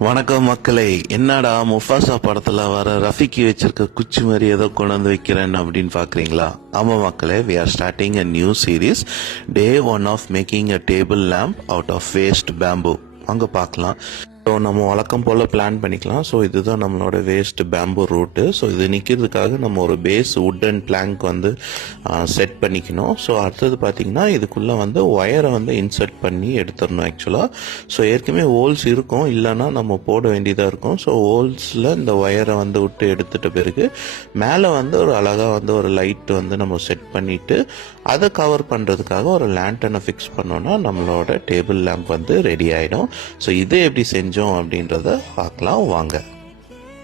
வணக்கம் மக்களே. என்னடா முஃபாசா படத்துல வர ரஃபிக்கு வச்சிருக்க குச்சி மாதிரி ஏதோ கொண்டு வந்து வைக்கிறேன் அப்படின்னு பாக்குறீங்களா? ஆமா மக்களே, we are starting a new series, day 1 of making a table lamp out of waste bamboo. அங்க பார்க்கலாம். ஸோ நம்ம வழக்கம் போல் பிளான் பண்ணிக்கலாம். ஸோ இதுதான் நம்மளோட வேஸ்ட் பேம்பு ரூட்டு. ஸோ இது நிற்கிறதுக்காக நம்ம ஒரு பேஸ் வுட் அண்ட் பிளாங்க் வந்து செட் பண்ணிக்கணும். ஸோ அடுத்தது பார்த்திங்கன்னா இதுக்குள்ளே வந்து ஒயரை வந்து இன்சர்ட் பண்ணி எடுத்துடணும் ஆக்சுவலாக. ஸோ ஏற்கனவே ஹோல்ஸ் இருக்கும், இல்லைன்னா நம்ம போட வேண்டியதாக இருக்கும். ஸோ ஹோல்ஸில் இந்த ஒயரை வந்து விட்டு எடுத்துட்ட பிறகு மேலே வந்து ஒரு அழகாக வந்து ஒரு லைட் வந்து நம்ம செட் பண்ணிவிட்டு அதை கவர் பண்ணுறதுக்காக ஒரு லேண்டனை ஃபிக்ஸ் பண்ணோன்னா நம்மளோட டேபிள் லேம்ப் வந்து ரெடி ஆகிடும். ஸோ இதை எப்படி செஞ்சோம் அப்படின்றத பார்க்கலாம் வாங்க.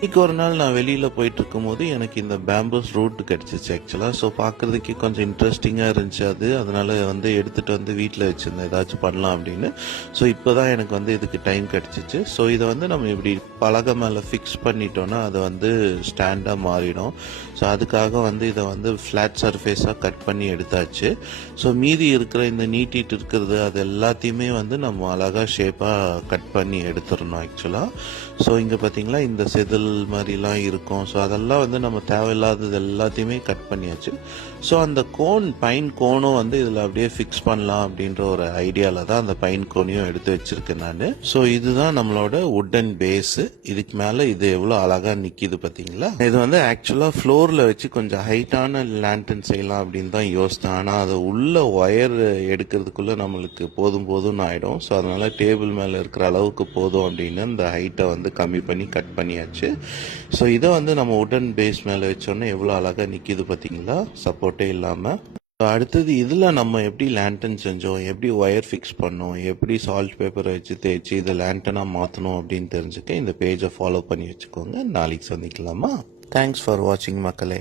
இன்னைக்கு ஒரு நாள் நான் வெளியில் போயிட்டு இருக்கும்போது எனக்கு இந்த பேம்பூஸ் ரூட் கிடச்சிச்சு ஆக்சுவலாக. ஸோ பார்க்குறதுக்கே கொஞ்சம் இன்ட்ரெஸ்டிங்காக இருந்துச்சு அது. அதனால் வந்து எடுத்துகிட்டு வந்து வீட்டில் வச்சுருந்தேன் ஏதாச்சும் பண்ணலாம் அப்படின்னு. ஸோ இப்போ தான் எனக்கு வந்து இதுக்கு டைம் கிடச்சிச்சு. ஸோ இதை வந்து நம்ம இப்படி பலகை மேலே ஃபிக்ஸ் பண்ணிட்டோன்னா அது வந்து ஸ்டாண்டாக மாறிடும். ஸோ அதுக்காக வந்து இதை வந்து ஃப்ளாட் சர்ஃபேஸாக கட் பண்ணி எடுத்தாச்சு. ஸோ மீதி இருக்கிற இந்த நீட்டிட்டு இருக்கிறது அது எல்லாத்தையுமே வந்து நம்ம அழகாக ஷேப்பாக கட் பண்ணி எடுத்துடணும் ஆக்சுவலாக. ஸோ இங்கே பார்த்தீங்களா இந்த செதில் மாதிரிலாம் இருக்கும். ஸோ அதெல்லாம் வந்து நம்ம தேவையில்லாதது எல்லாத்தையுமே கட் பண்ணியாச்சு. ஸோ அந்த பைன் கோனும் வந்து இதில் அப்படியே ஃபிக்ஸ் பண்ணலாம் அப்படின்ற ஒரு ஐடியாவில் தான் அந்த பைன் கோனையும் எடுத்து வச்சிருக்கேன் நான். ஸோ இதுதான் நம்மளோட வுட்டன் பேஸு. இதுக்கு மேலே இது எவ்வளோ அழகாக நிற்கிது பார்த்தீங்களா? இது வந்து ஆக்சுவலாக ஃப்ளோரில் வச்சு கொஞ்சம் ஹைட்டான லேண்டன் செய்யலாம் அப்படின்னு தான் யோசித்தேன். ஆனால் அது உள்ள ஒயர் எடுக்கிறதுக்குள்ளே நம்மளுக்கு போதும்னு ஆகிடும். ஸோ அதனால் டேபிள் மேலே இருக்கிற அளவுக்கு போதும் அப்படின்னு இந்த ஹைட்டை வந்து கம்மி பண்ணி கட் பண்ணியாச்சு. ஸோ இதை வந்து நம்ம வுடன் பேஸ் மேலே வச்சோன்னே எவ்வளோ அழகாக நிற்கிது பார்த்தீங்களா, சப்போர்ட்டே இல்லாமல். அடுத்தது இதில் நம்ம எப்படி லேண்டன் செஞ்சோம், எப்படி ஒயர் ஃபிக்ஸ் பண்ணோம், எப்படி சால்ட் பேப்பரை வச்சு தேய்ச்சி இதை லேண்டனாக மாற்றணும் அப்படின்னு தெரிஞ்சுக்க இந்த பேஜை ஃபாலோ பண்ணி வச்சுக்கோங்க. நாளைக்கு சந்திக்கலாமா? தேங்க்ஸ் ஃபார் வாட்சிங் மக்களே.